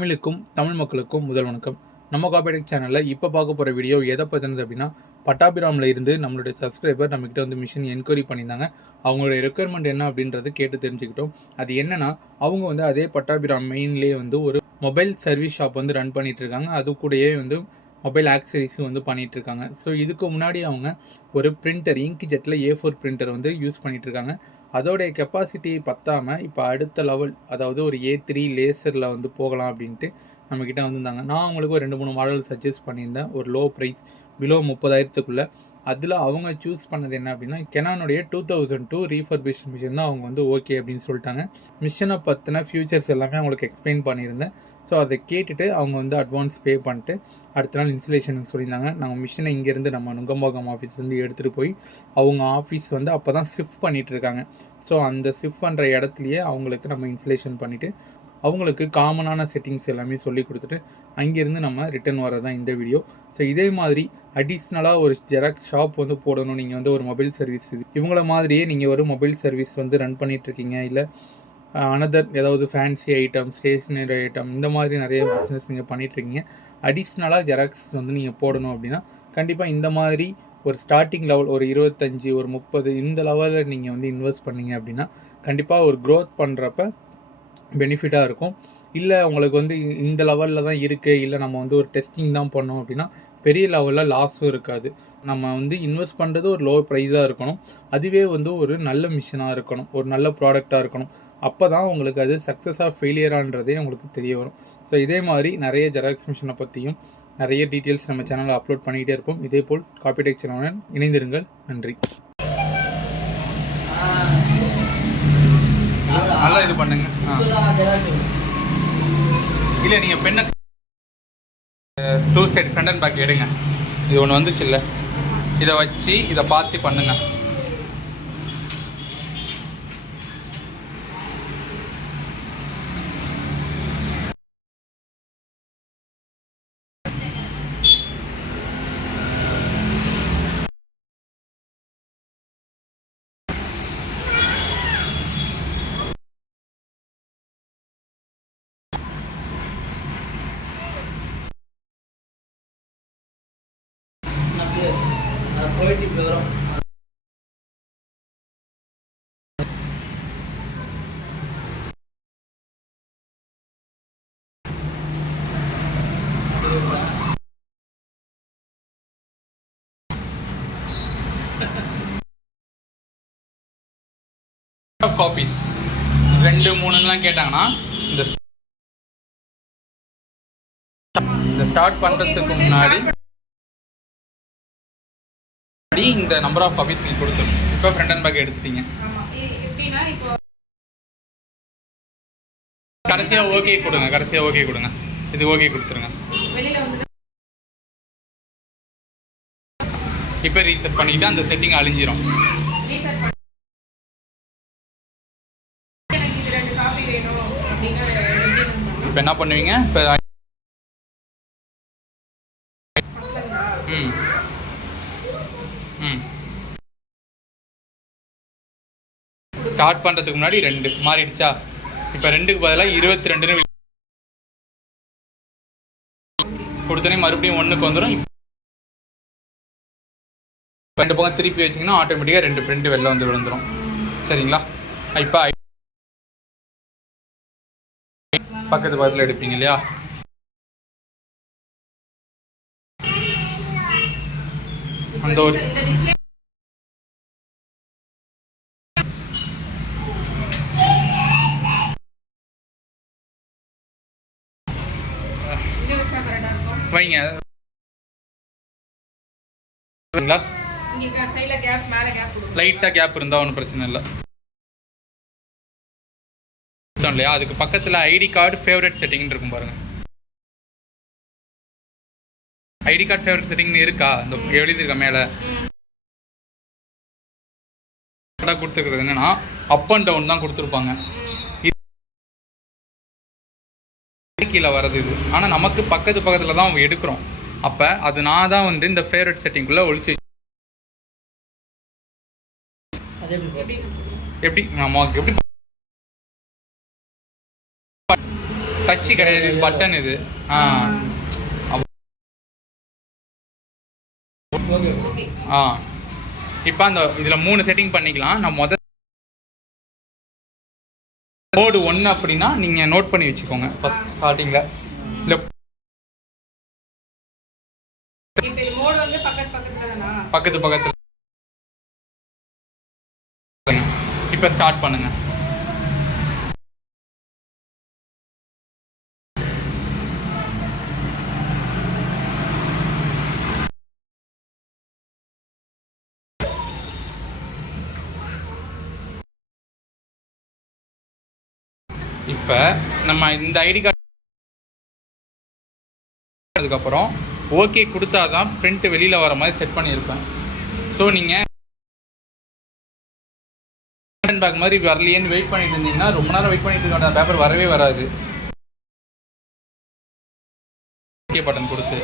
தமிழ் மக்களுக்கும் முதல் வணக்கம். நம்ம காப்பீடெக் சேனலில் இப்போ பார்க்க போகிற வீடியோ எதை பற்றினது அப்படின்னா, பட்டாபிராமில் இருந்து நம்மளுடைய சப்ஸ்கிரைபர் நம்மக்கிட்ட வந்து மிஷின் என்கொயரி பண்ணியிருந்தாங்க. அவங்களுடைய ரெக்குயர்மெண்ட் என்ன அப்படின்றத கேட்டு தெரிஞ்சுக்கிட்டோம். அது என்னன்னா, அவங்க வந்து அதே பட்டாபிராம் மெயின்லேயே வந்து ஒரு மொபைல் சர்வீஸ் ஷாப் வந்து ரன் பண்ணிட்டு இருக்காங்க. அது கூடயே வந்து மொபைல் ஆக்சரிஸும் வந்து பண்ணிட்டு இருக்காங்க. ஸோ இதுக்கு முன்னாடி அவங்க ஒரு பிரிண்டர் இங்க் ஜெட்டில் A4 பிரிண்டர் வந்து யூஸ் பண்ணிட்டு இருக்காங்க. அதோடைய கெப்பாசிட்டி பத்தாமல் இப்போ அடுத்த லெவல், அதாவது ஒரு A3 லேசரில் வந்து போகலாம் அப்படின்ட்டு நம்மக்கிட்ட வந்திருந்தாங்க. நான் அவங்களுக்கு ஒரு 2-3 மாடல் சஜஸ்ட் பண்ணியிருந்தேன், ஒரு லோ ப்ரைஸ் பிலோ 30,000க்குள்ளே. அதில் அவங்க சூஸ் பண்ணது என்ன அப்படின்னா, கெனானுடைய 2002 ரீஃபர்பிஷ்ட் மிஷின் தான் அவங்க வந்து ஓகே அப்படின்னு சொல்லிட்டாங்க. மிஷினை பற்றின ஃபியூச்சர்ஸ் எல்லாமே அவங்களுக்கு எக்ஸ்பிளைன் பண்ணியிருந்தேன். ஸோ அதை கேட்டுட்டு அவங்க வந்து அட்வான்ஸ் பே பண்ணிட்டு அடுத்த நாள் இன்ஸ்டலேஷனுக்கு சொல்லியிருந்தாங்க. நாங்கள் மிஷினை இங்கேருந்து நம்ம நுங்கம்பாக்கம் ஆஃபீஸ்லேருந்து எடுத்துகிட்டு போய் அவங்க ஆஃபீஸ் வந்து அப்போ தான் ஷிஃப்ட் பண்ணிகிட்டு இருக்காங்க. ஸோ அந்த ஷிஃப்ட் பண்ணுற இடத்துலையே அவங்களுக்கு நம்ம இன்ஸ்டலேஷன் பண்ணிவிட்டு அவங்களுக்கு காமனான செட்டிங்ஸ் எல்லாமே சொல்லி கொடுத்துட்டு அங்கேருந்து நம்ம ரிட்டர்ன் வரது தான் இந்த வீடியோ. ஸோ இதே மாதிரி அடிஷ்னலாக ஒரு ஜெராக்ஸ் ஷாப் வந்து போடணும், நீங்கள் வந்து ஒரு மொபைல் சர்வீஸ் இவங்கள மாதிரியே நீங்கள் ஒரு மொபைல் சர்வீஸ் வந்து ரன் பண்ணிகிட்ருக்கீங்க, இல்லை அனதர் ஏதாவது ஃபேன்சி ஐட்டம், ஸ்டேஷ்னரி ஐட்டம், இந்த மாதிரி நிறைய பிஸ்னஸ் நீங்கள் பண்ணிகிட்ருக்கீங்க, அடிஷ்னலாக ஜெராக்ஸ் வந்து நீங்கள் போடணும் அப்படின்னா கண்டிப்பாக இந்த மாதிரி ஒரு ஸ்டார்டிங் லெவல் ஒரு 25, ஒரு 30 இந்த லெவலில் நீங்கள் வந்து இன்வெஸ்ட் பண்ணீங்க அப்படின்னா கண்டிப்பாக ஒரு க்ரோத் பண்ணுறப்ப பெனிஃபிட்டாக இருக்கும். இல்லை உங்களுக்கு வந்து இந்த லெவலில் தான் இருக்குது, இல்லை நம்ம வந்து ஒரு டெஸ்டிங் தான் பண்ணோம் அப்படின்னா பெரிய லெவலில் லாஸும் இருக்காது. நம்ம வந்து இன்வெஸ்ட் பண்ணுறது ஒரு லோ ப்ரைஸாக இருக்கணும், அதுவே வந்து ஒரு நல்ல மிஷினாக இருக்கணும், ஒரு நல்ல ப்ராடக்டாக இருக்கணும். அப்போ தான் உங்களுக்கு அது சக்ஸஸாக ஃபெயிலியரான்றதே உங்களுக்கு தெரிய வரும். ஸோ இதே மாதிரி நிறைய ஜெராக்ஸ் மிஷினை பற்றியும் நிறைய டீட்டெயில்ஸ் நம்ம சேனலில் அப்லோட் பண்ணிக்கிட்டே இருப்போம். இதே போல் காப்பீடெக் சேனலுடன் இணைந்திருங்கள். நன்றி. நல்லா இது பண்ணுங்க. இல்லை நீங்கள் பெண்ணை 2 செட் ஃப்ரண்ட் அண்ட் பேக் எடுங்க. இது ஒன்று வந்துச்சு இல்லை, இதை வச்சு இதை பார்த்து பண்ணுங்க. காப்பீஸ் 2-3 கேட்டாங்கன்னா இந்த ஸ்டார்ட் பண்ணுறதுக்கு முன்னாடி இந்த நம்பர் ஆஃப் காப்பீஸ் நீங்கள் கொடுத்துருங்க. இப்போ ஃப்ரண்ட் அண்ட் பேக் எடுத்துட்டீங்க, கடைசியாக ஓகே கொடுங்க. கடைசியாக ஓகே கொடுங்க, இது ஓகே கொடுத்துருங்க. இப்போ ரீசெட் பண்ணிக்கிட்டு அந்த செட்டிங் அழிஞ்சிரும். இப்போ என்ன பண்ணுவீங்க? இப்போ ஸ்டார்ட் பண்ணுறதுக்கு முன்னாடி 2 மாறிடுச்சா? இப்போ 2க்கு பதிலாக 22 கொடுத்தனே மறுபடியும் 1க்கு வந்துடும். 2 பக்கம் திருப்பி வச்சிங்கன்னா ஆட்டோமேட்டிக்காக 2 பிரிண்ட் வெளில வந்து விழுந்துடும். சரிங்களா? இப்போ பக்கத்தில் எடுப்பீங்க இல்லையா, அந்த ஒரு வைங்க. லைட்டாக கேப் இருந்தால் ஒன்றும் பிரச்சனை இல்லை இல்லையா. அதுக்கு பக்கத்தில் ஐடி கார்டு ஃபேவரட் செட்டிங்னு இருக்கும் பாருங்க. ஐடி கார்டு ஃபேவரட் செட்டிங்னு இருக்கா? அந்த எழுதியிருக்க மேலே கொடுத்துருக்குறது என்னன்னா அப் அண்ட் டவுன் தான் கொடுத்துருப்பாங்க. கீழே வர்றது இது, ஆனால் நமக்கு பக்கத்தில் தான் அவங்க எடுக்கிறோம். அப்போ அது நான் தான் வந்து இந்த ஃபேவரட் செட்டிங்குள்ளே ஒழிச்சு எப்படி நமக்கு எப்படி டச்சு கிடையாது, பட்டன் இது. இப்போ அந்த இதில் 3 செட்டிங் பண்ணிக்கலாம். நான் மோடு 1 அப்படின்னா நீங்கள் நோட் பண்ணி வச்சுக்கோங்க. ஃபர்ஸ்ட் ஸ்டார்டிங்கில் லெஃப்ட் பக்கத்து பக்கத்தில். இப்போ ஸ்டார்ட் பண்ணுங்க. இப்போ நம்ம இந்த ஐடி கார்டு அதுக்கப்புறம் ஓகே கொடுத்தா தான் பிரிண்ட் வெளியில் வர மாதிரி செட் பண்ணியிருப்பேன். ஸோ நீங்கள் பேக் மாதிரி வரலையேன்னு வெயிட் பண்ணிட்டு இருந்தீங்கன்னா ரொம்ப நேரம் வெயிட் பண்ணிட்டு இருக்க பேப்பர் வரவே வராது. ஓகே பட்டன் கொடுத்து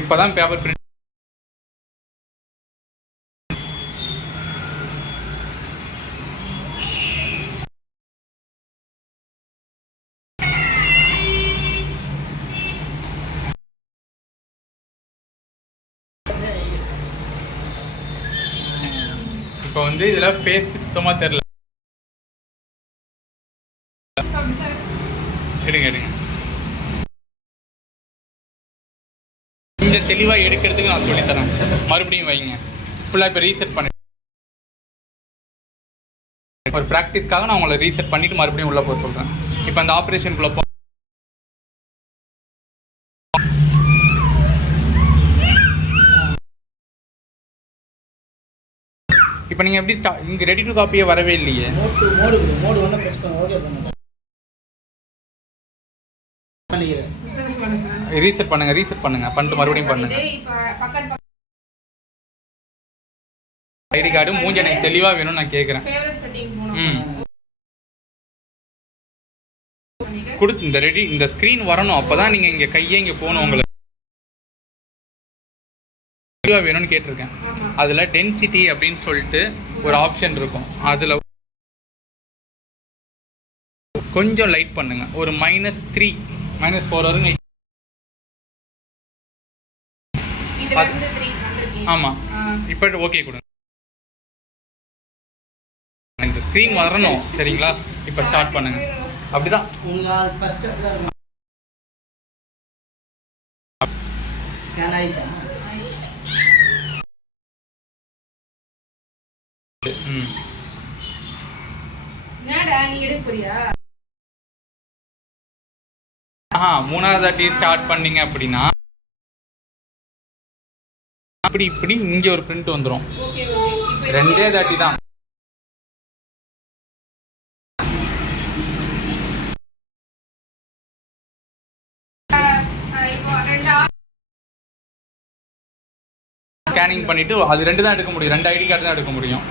இப்போ தான் பேப்பர் பிரிண்ட். இப்போ வந்து இதில் ஃபேஸ் சுத்தமாக தெரில. எடுங்க கொஞ்சம் தெளிவாக எடுக்கிறதுக்கு நான் சொல்லித்தரேன். மறுபடியும் வைங்க. ஃபுல்லாக இப்போ ரீசெட் பண்ணி ஒரு ப்ராக்டிஸ்க்காக நான் உங்களை ரீசெட் பண்ணிவிட்டு மறுபடியும் உள்ளே போக சொல்கிறேன். இப்போ அந்த ஆப்ரேஷனுக்குள்ளே போ. இப்போ நீங்கள் எப்படி இங்கே ரெடி டு காப்பியே வரவே இல்லையே. ரீசெட் பண்ணுங்க பண்ணிட்டு மறுபடியும் பண்ணுங்க. ஐடி கார்டு மூஞ்சி எனக்கு தெளிவாக வேணும்னு நான் கேட்குறேன். கொடுத்து இந்த ஸ்க்ரீன் வரணும். அப்போ தான் நீங்கள் இங்கே கையே இங்கே போகணும். உங்களுக்கு தெளிவாக வேணும்னு கேட்டிருக்கேன். அதில் டென்சிட்டி அப்படின்னு சொல்லிட்டு ஒரு ஆப்ஷன் இருக்கும். அதில் கொஞ்சம் லைட் பண்ணுங்க. ஒரு -3 -4 வரும். ஆமாம், இப்போ ஓகே கொடுங்க. இந்த ஸ்க்ரீன் வரணும் சரிங்களா. இப்போ ஸ்டார்ட் பண்ணுங்க. அப்படிதான் மூணாவது தாட்டி ஸ்டார்ட் பண்ணீங்க அப்படின்னா இப்படி இங்கே ஒரு பிரிண்ட் வந்துடும். 2 தாட்டி தான். ஸ்கேனிங் பண்ணிட்டு அது 2 தான் எடுக்க முடியும். 2 ஐடி கார்டு தான் எடுக்க முடியும்.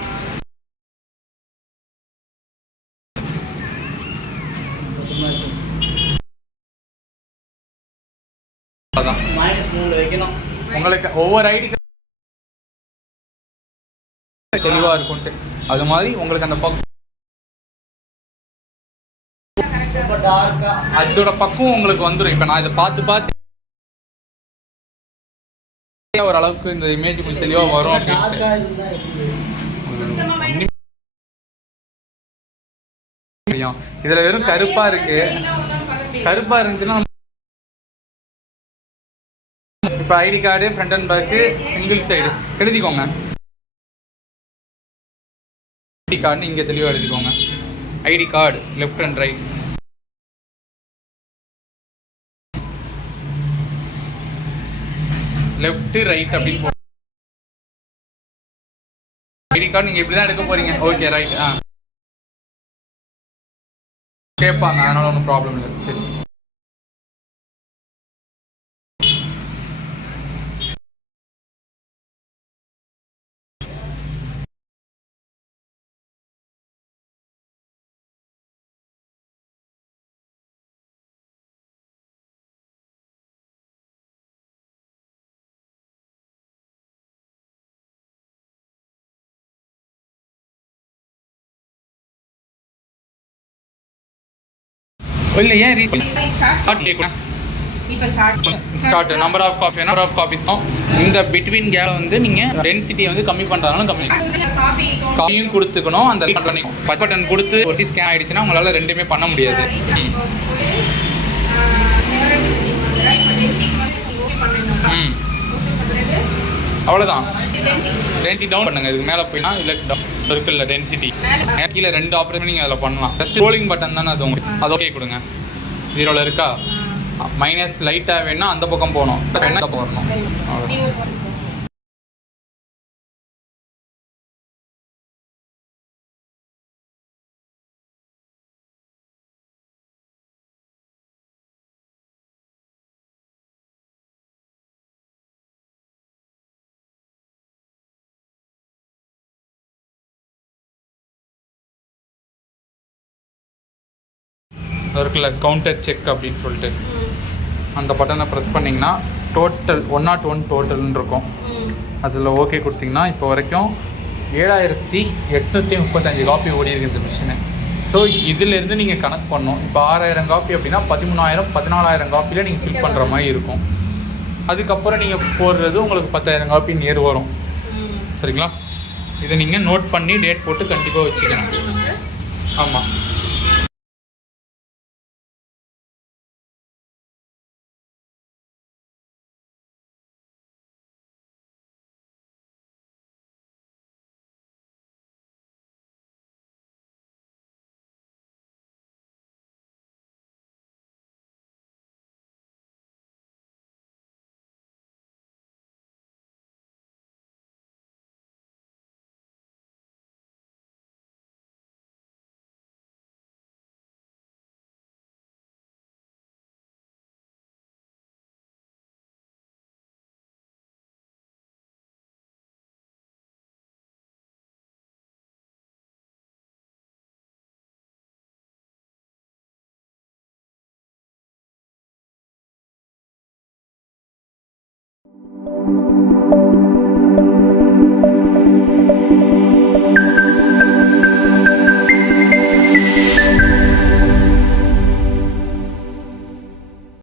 அதான் -3 வைக்கணும். உங்களுக்கு ஒவ்வொரு ஐடி தெளிவாக இருக்கும்ட்டு அது மாதிரி உங்களுக்கு அந்த பக்கம் அதோட பக்கம் உங்களுக்கு வந்துடும். இப்போ நான் இதை பார்த்து ஓரளவுக்கு இந்த இமேஜ் கொஞ்சம் தெளிவாக வரும். இதில் வெறும் கருப்பாக இருக்கு. கருப்பாக இருந்துச்சுன்னா இப்போ ID card front and back single side எழுதிக்கோங்க. ஐடி கார்டுன்னு இங்கே தெளிவாக எழுதிக்கோங்க. ID card left and right. Left right அப்படின்னு ஐடி கார்டு நீங்கள் இப்படி தான் எடுக்க போகிறீங்க. Okay right. கேட்பாங்க, அதனால் ஒன்றும் ப்ராப்ளம் இல்லை. சரி, இல்லை ஏன் ரீச் இப்போ ஸ்டார்ட் நம்பர் ஆஃப் காப்பீஸ்க்கும் இந்த பிட்வீன் கேப் வந்து நீங்கள் டென்சிட்டியை வந்து கம்மி பண்ணுறாலும் கம்மி காப்பியும் கொடுத்துக்கணும். அந்த பட்டன் கொடுத்து ஒட்டி ஸ்கேன் ஆகிடுச்சுன்னா உங்களால் ரெண்டுமே பண்ண முடியாது. அவ்வளோதான். டென்சிட்டி டவுன் பண்ணுங்கள். இதுக்கு மேலே போயினா இல்லை இருக்குல்ல டென்சிட்டி கீழே 2 ஆப்ரேஷன் நீங்கள் அதில் பண்ணலாம். ஜஸ்ட் ரோலிங் பட்டன் தானே அது உங்களுக்கு. அது ஓகே கொடுங்க. 0ல் இருக்கா? மைனஸ் லைட்டாக வேணுன்னா அந்த பக்கம் போகணும், வேணா இந்த பக்கம் வரணும். அவ்வளோ. இருக்குல்ல கவுண்டர் செக் அப்படின்னு சொல்லிட்டு அந்த பட்டனை ப்ரெஸ் பண்ணிங்கன்னா டோட்டல் 101 டோட்டல்னு இருக்கும். அதில் ஓகே கொடுத்தீங்கன்னா இப்போ வரைக்கும் 7835 காப்பி ஓடி இருக்குது இந்த மிஷினு. ஸோ இதிலேருந்து நீங்கள் கணக்கு பண்ணணும். இப்போ 6000 காப்பி அப்படின்னா 13,000 14,000 காப்பியில் நீங்கள் ஃபில் பண்ணுற மாதிரி இருக்கும். அதுக்கப்புறம் நீங்கள் போடுறது உங்களுக்கு 10,000 காப்பி நியர் வரும். சரிங்களா? இதை நீங்கள் நோட் பண்ணி டேட் போட்டு கண்டிப்பாக வச்சுக்கணும். ஆமாம்.